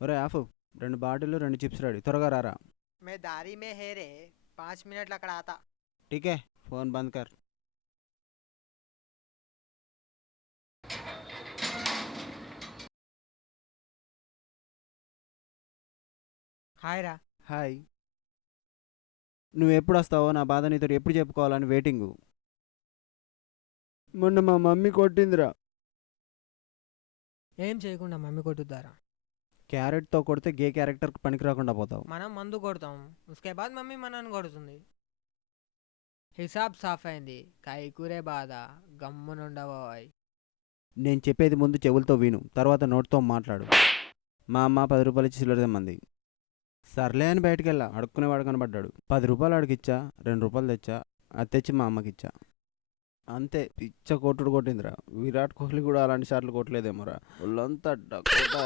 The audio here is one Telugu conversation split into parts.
ఒరే ఆఫు, 2 బాటిల్లు 2 చిప్స్ రెడీ, త్వరగా రారా. मैं दारी में है रे, 5 मिनट लकड़ा आता। ఠీకే, ఫోన్ బంద్ కర్. హాయ్ రా. హాయ్. నువ్వు ఎప్పుడు వస్తావో నా బాధ నీతో ఎప్పుడు చెప్పుకోవాలని వెయిటింగు. మొన్న మా మమ్మీ కొట్టిందిరా. ఏం చేయకుండా మమ్మీ కొట్టుద్దారా? క్యారెట్తో కొడితే గే క్యారెక్టర్కి పనికి రాకుండా పోతావు. మనం మందు కొడతాం, ఉస్కే బాద్ మమ్మీ మనని కొడుతుంది. హిసాబ్ సాఫ్ అయింది, కైకూరే బాధ, గమ్మునుండబోయ్. నేను చెప్పేది ముందు చెవులతో విను, తర్వాత నోటితో మాట్లాడు. మా అమ్మ 10 రూపాయలు ఇచ్చి చిల్లర తెమ్మంది. సర్లే అని బయటికి వెళ్ళా. అడుక్కునేవాడు కనబడ్డాడు. 10 రూపాయలు అడిగిచ్చా, 2 రూపాయలు తెచ్చా. అది తెచ్చి మా అమ్మకిచ్చా. అంతే, పిచ్చ కొట్టుడు కొట్టిందిరా. విరాట్ కోహ్లీ కూడా అలాంటి షాట్లు కొట్టలేదేమోరా. ఒళ్ళంతా డకోటా.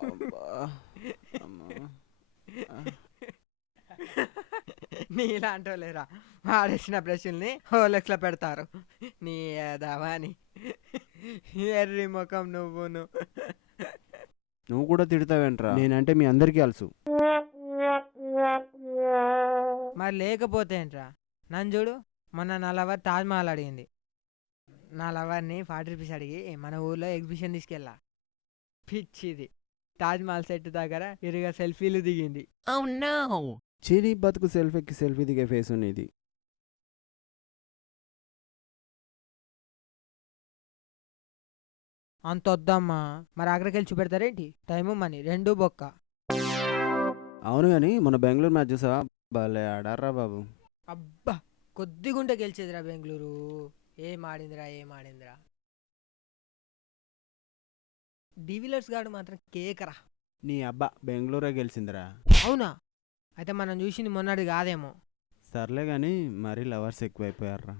అబ్బా, అమ్మా. నీలాంటో లేరా, వాడేసిన బ్రష్ల్ని హోలెక్స్లో పెడతారు. నీ ఏదావాని ఎర్రి ముఖం నువ్వును. నువ్వు కూడా తిడతావేంట్రా? నేనంటే మీ అందరికీ అలుసు. మరి లేకపోతే ఏంట్రా? నన్ను చూడు, మొన్న నా లవర్ తాజ్మహల్ అడిగింది. నా లవర్ని 40 రూపీస్ అడిగి మన ఊర్లో ఎగ్జిబిషన్ తీసుకెళ్ళా. పిచ్చిది, తాజ్మహల్ సెట్ దగ్గర ఇరుగా సెల్ఫీలు దిగింది. చీనీ బతుకు సెల్ఫీకి సెల్ఫీ దిగే ఫేస్ ఉన్నది. అంత వద్దమ్మా, మరి అక్కడికెళ్ళి చూపెడతారేంటి? టైము మనీ రెండు బొక్క. అవును కానీ మన బెంగళూరు మ్యాచ్ చూసావా? భలే ఆడారా బాబు. అబ్బా, కొద్దిగుంటే గెలిచేదిరా బెంగళూరు. ఏం ఆడిందిరా. డివిలర్స్ గాడు మాత్రం కేకరా. నీ అబ్బా, బెంగళూరే గెలిచిందిరా. అవునా? అయితే మనం చూసింది మొన్నటి కాదేమో. సర్లే కానీ మరీ లవర్స్ ఎక్కువైపోయారా.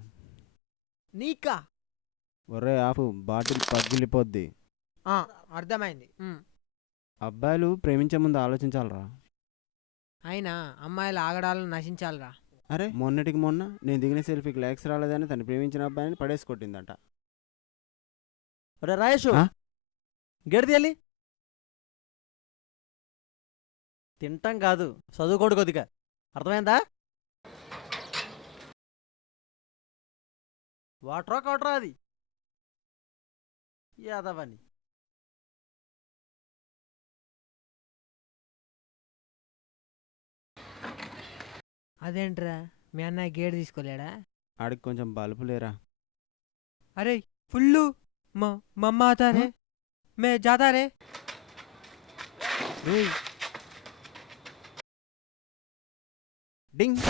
నీకా? ఒరే ఆపు, బాటిల్ పగిలిపోద్ది. అర్థమైంది. అబ్బాయిలు ప్రేమించే ముందు ఆలోచించాలరా. అయినా అమ్మాయిలు ఆగడాలను నశించాలిరా. అరే, మొన్నటికి మొన్న నేను దిగిన సెల్ఫీకి లైక్స్ రాలేదని తను ప్రేమించిన అబ్బాయిని పడేసి కొట్టిందట. ఒరే రాయేషు, ఆ? గెడిది తింటాం కాదు, చదువుకోడు కొద్దిగా. అర్థమైందా? వాటరా అది యాదవని. అదేంట్రా, మీ అన్నయ్య గేట్ తీసుకోలేడా? ఆడికి కొంచెం బలుపు లేరా. అరే ఫుల్లు మమ్మ ఆతారే, మే జాతా రే. డింగ్.